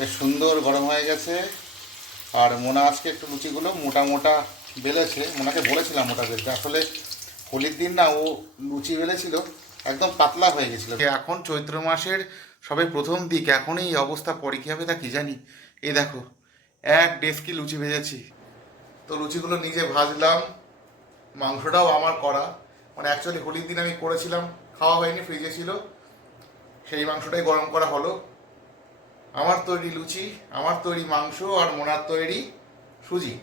বেশ সুন্দর গরম হয়ে গেছে। আর মোনা আজকে একটু লুচিগুলো মোটা মোটা বেলেছে। মোনাকে বলেছিলাম মোটা বেলতে, আসলে হোলির দিন না ও লুচি বেলেছিল, একদম পাতলা হয়ে গেছিলো। এখন চৈত্র মাসের সবে প্রথম দিক, এখনই এই অবস্থা, পরে কী হবে তা কি জানি। এই দেখো, এক ডেস্কি লুচি ভেজেছি। তো লুচিগুলো নিজে ভাজলাম, মাংসটাও আমার করা, মানে অ্যাকচুয়ালি হোলির দিন আমি করেছিলাম, খাওয়া হয়নি, ফ্রিজে ছিল, সেই মাংসটাই গরম করা হলো। আমার তৈরি লুচি, আমার তৈরি মাংস, আর মোনার তৈরি সুজি।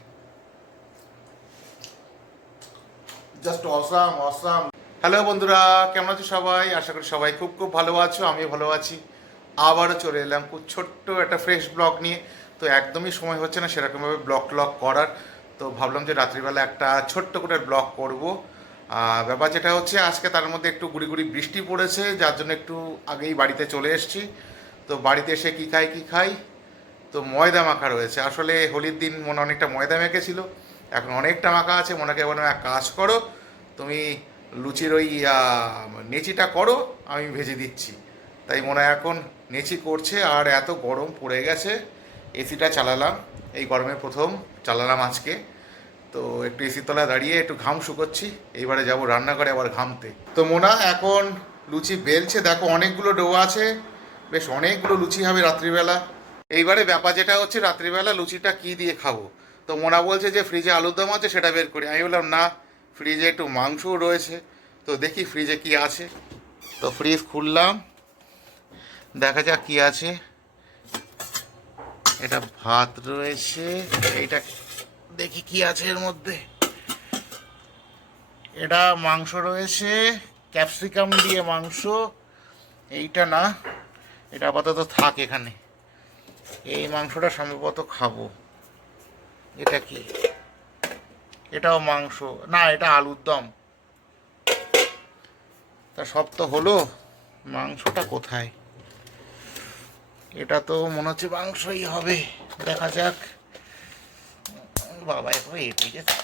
Just awesome awesome. হ্যালো বন্ধুরা, কেমন আছো সবাই? আশা করি সবাই খুব খুব ভালো আছো, আমিও ভালো আছি। আবারও চলে এলাম খুব ছোট্ট একটা ফ্রেশ ব্লগ নিয়ে। তো একদমই সময় হচ্ছে না সেরকমভাবে ব্লগ করার। তো ভাবলাম যে রাত্রিবেলা একটা ছোট্ট করে ব্লগ করব। ব্যাপার যেটা হচ্ছে, আজকে তার মধ্যে একটু গুড়ি গুড়ি বৃষ্টি পড়েছে, যার জন্য একটু আগেই বাড়িতে চলে এসেছি। তো বাড়িতে এসে কী খাই, তো ময়দা মাখা রয়েছে। আসলে হোলির দিন মনে অনেকটা ময়দা মেখেছিল, এখন অনেকটা মাখা আছে। মনেকে বললাম এক কাজ করো, তুমি লুচির ওই নেচিটা করো, আমি ভেজে দিচ্ছি। তাই মনে হয় এখন নেচি করছে। আর এত গরম পড়ে গেছে, এসিটা চালালাম, এই গরমে প্রথম চালালাম আজকে। তো একটু এসির তলায় দাঁড়িয়ে একটু ঘাম শুকোচ্ছি। এইবারে যাব রান্নাঘরে আবার ঘামতে। তো মোনা এখন লুচি বেলছে, দেখো অনেকগুলো ডো আছে, বেশ অনেকগুলো লুচি হবে রাত্রিবেলা। এইবারে ব্যাপার যেটা হচ্ছে, রাত্রিবেলা লুচিটা কি দিয়ে খাবো। তো মোনা বলছে যে ফ্রিজে আলুর দম আছে, সেটা বের করি। আমি বললাম না, ফ্রিজে একটু মাংসও রয়েছে, তো দেখি ফ্রিজে কি আছে। তো ফ্রিজ খুললাম, দেখা যাক কি আছে। এটা ভাত রয়েছে, এইটা দেখি কি আছে এর মধ্যে। এটা মাংস রয়েছে, ক্যাপসিকাম দিয়ে মাংস। এইটা না, এটা আপাতত থাক এখানে। এই মাংসটা সম্ভবত খাবো। এটা কি? এটাও মাংস না, এটা আলুর দম। তা সব তো হলো, মাংসটা কোথায়? এটা তো মনে হচ্ছে মাংসই হবে, দেখা যাক। বাবা এখন এটাই গেছে,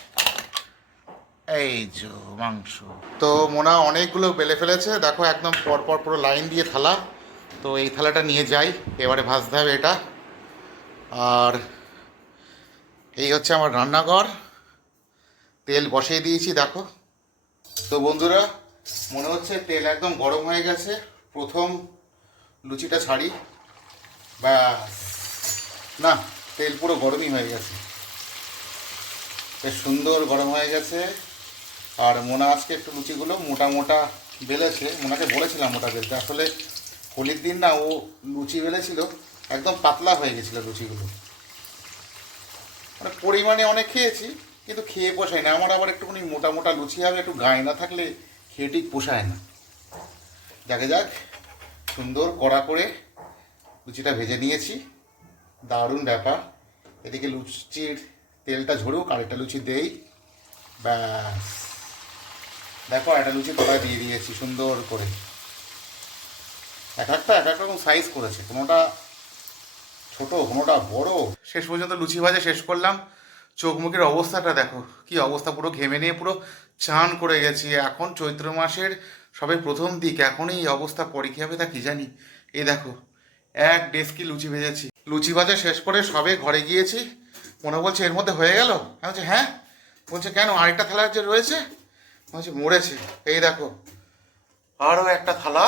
এই যে মাংস। তো মোনা অনেকগুলো বেলে ফেলেছে, দেখো একদম পরপর পুরো লাইন দিয়ে থালা। তো এই থালাটা নিয়ে যাই, এবারে ভাজতে হবে এটা। আর এই হচ্ছে আমার রান্নাঘর, তেল বসিয়ে দিয়েছি দেখো। তো বন্ধুরা, মনে হচ্ছে তেল একদম গরম হয়ে গেছে, প্রথম লুচিটা ছাড়ি। ব্যাস, না, তেল পুরো গরমই হয়ে গেছে, বেশ সুন্দর গরম হয়ে গেছে। আর মোনা আজকে একটু লুচিগুলো মোটা মোটা বেলেছে। মোনাকে বলেছিলাম মোটা বেলতে, আসলে হোলির দিন না ও লুচি বেলেছিল, একদম পাতলা হয়ে গেছিলো লুচিগুলো। মানে পরিমাণে অনেক খেয়েছি, কিন্তু খেয়ে পোষায় না আমার। আবার একটুখানি মোটা মোটা লুচি হবে, একটু গায়ে না থাকলে খেয়ে ঠিক পোষায় না। দেখা যাক, সুন্দর কড়া করে লুচিটা ভেজে নিয়েছি, দারুণ ব্যাপার। এদিকে লুচির তেলটা ঝরুক, আর একটা লুচি দেই। ব্যাস, দেখো একটা লুচি তলায় দিয়ে দিয়েছি সুন্দর করে। এক একটা রকম সাইজ করেছে, কোনোটা ছোট কোনোটা বড়। শেষ পর্যন্ত লুচি ভাজা শেষ করলাম। চোখ মুখের অবস্থাটা দেখো কি অবস্থা, পুরো ঘেমে নিয়ে পুরো চান করে গেছি। এখন চৈত্র মাসের সবে প্রথম দিক, এখনই এই অবস্থা, পরে কী হবে তা কি জানি। এই দেখো, এক ডেস্কি লুচি ভেজেছি। লুচি ভাজা শেষ করে সবে ঘরে গিয়েছি, মনে বলছে এর মধ্যে হয়ে গেল। আমি বলছি হ্যাঁ। বলছে কেন, আরেকটা থালা যে রয়েছে। বলছে মরেছে। এই দেখো, আরও একটা থালা।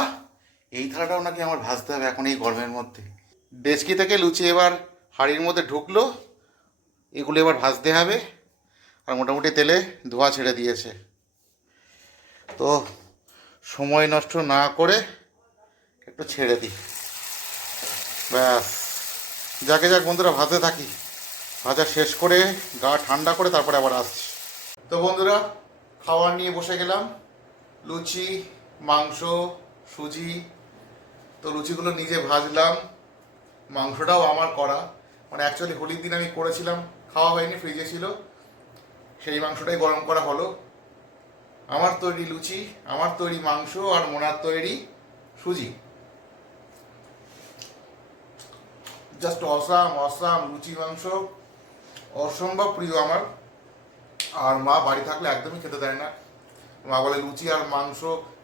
এই থালাটাও নাকি আমার ভাজতে হবে এখন এই গরমের মধ্যে। ডেস্কি থেকে লুচি এবার হাঁড়ির মধ্যে ঢুকলো, এগুলো এবার ভাজতে হবে। আর মোটামুটি তেলে ধোয়া ছেড়ে দিয়েছে। তো সময় নষ্ট না করে একটু ছেড়ে দিই, ব্যাস। যাকে যাক বন্ধুরা, ভাজতে থাকি। ভাজা শেষ করে গা ঠান্ডা করে তারপরে আবার আসছি। তো বন্ধুরা, খাওয়ার নিয়ে বসে গেলাম। লুচি, মাংস, সুজি। তো লুচিগুলো নিজে ভাজলাম, মাংসটাও আমার করা, মানে অ্যাকচুয়ালি হোলির দিন আমি করেছিলাম, খাওয়া হয়নি, ফ্রিজে ছিল, সেই মাংসটাই গরম করা হলো। আমার তৈরি লুচি, আমার তৈরি মাংস, আর মোনার তৈরি সুজি। জাস্ট অসাম অসাম, লুচি মাংস অসম্ভব প্রিয় আমার। আর মা বাড়ি থাকলে একদমই খেতে দেয় না। মা বলে লুচি আর মাংস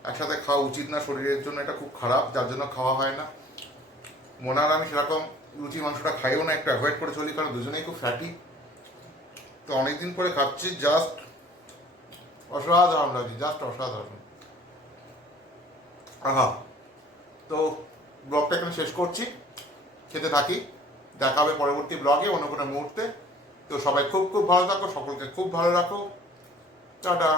একসাথে খাওয়া উচিত না, শরীরের জন্য এটা খুব খারাপ, যার জন্য খাওয়া হয় না। মোনার আমি সেরকম লুচি মাংসটা খাইও না, একটু অ্যাভয়েড করে চলি, কারণ দুজনেই খুব ফ্যাটি। তো অনেকদিন পরে খাচ্ছি, জাস্ট অসাধারণ লাগছে, জাস্ট অসাধারণ। আহা, তো ব্লগটা এখানে শেষ করছি, খেতে থাকি, দেখা হবে পরবর্তী ব্লগে অন্য কোনো মুহূর্তে। তো সবাই খুব খুব ভালো থাকো, সকলকে খুব ভালো রাখো, টাটা।